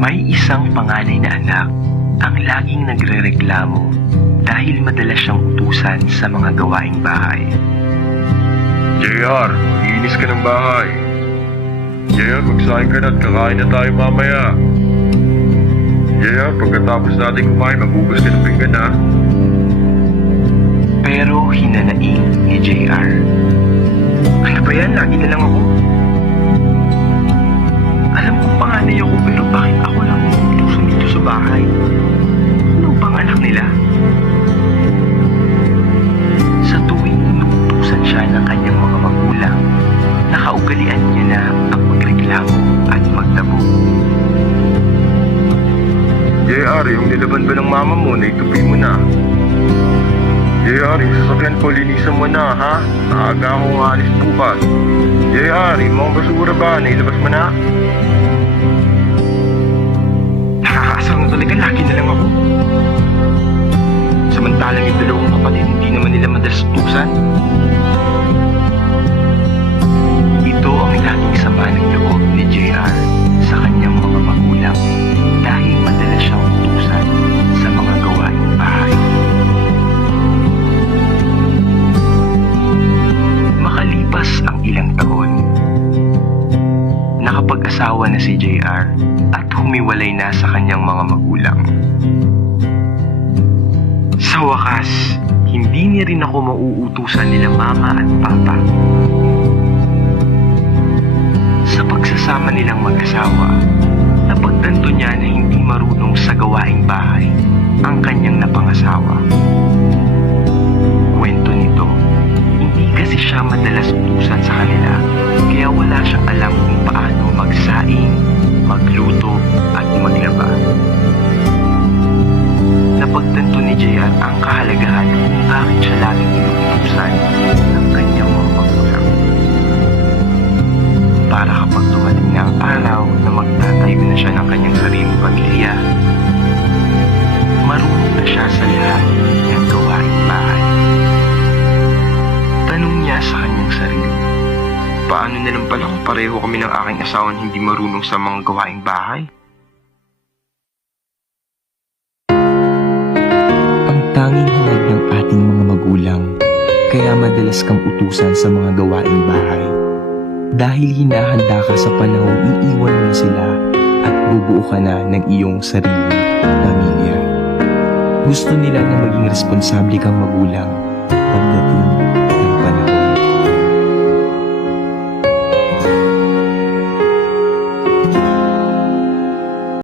May isang panganay na anak ang laging nagrereklamo dahil madalas siyang utusan sa mga gawaing bahay. JR, mag-iinis ka ng bahay. JR, magsahin ka na at kakain na tayo mamaya. JR, pagkatapos natin kumain, maghugas ka ng pinggan na. Pero hinanaing ni JR. Ano ba yan? Lagi na lang ako. Alam ko panganay ako pero bakit ako lang utusan dito sa bahay? Ano bang anak nila? Sa tuwing inuutusan siya ng kanyang mga magulang, nakaugalian niya na ang magreklamo at magtabo. JR, yung nilaban ba ng mama mo, naitupi mo na. JR, yung sasakyan ko, linisan mo na, ha? Naaga akong alis bukas. JR, yung mga basura ba, nailabas mo na? Nakakaasar na talaga, laki na lang ako. Samantalang yung dalawang kapatid, hindi naman nila madalas utusan. Ito ang laging sama ng loob ni JR sa kanyang mga magulang dahil madalas siyang utusan sa mga gawaing bahay. Makalipas ang ilang taon, nakapag-asawa na si JR at humiwalay na sa kanyang mga magulang. Sa wakas, hindi niya rin ako mauutusan nila mama at papa. Sa pagsasama nilang mag-asawa, napagtanto niya na hindi marunong sa gawaing bahay ang kanyang napangasawa. Kwento nito, hindi kasi siya madalas utusan sa kanila, kaya wala siyang alam kung paano magsaing, magluto at maglaba. Napagtanto ni JR ang kahalagahan kung bakit siya laging inuutusan ng kanyang mga magulang. Para kapag dumating na ang araw na magtatayo na siya ng kanyang sariling pamilya, marunong na siya sa lahat ng gawaing bahay. Tanong niya sa kanyang sarili, paano na lang pala kung pareho kami ng aking asawan hindi marunong sa mga gawaing bahay? Ang tanging hanad ng ating mga magulang, kaya madalas kang utusan sa mga gawaing bahay. Dahil hinahanda ka sa panahong iiwan mo sila at bubuo ka na ng iyong sariling pamilya. Gusto nila na maging responsable kang magulang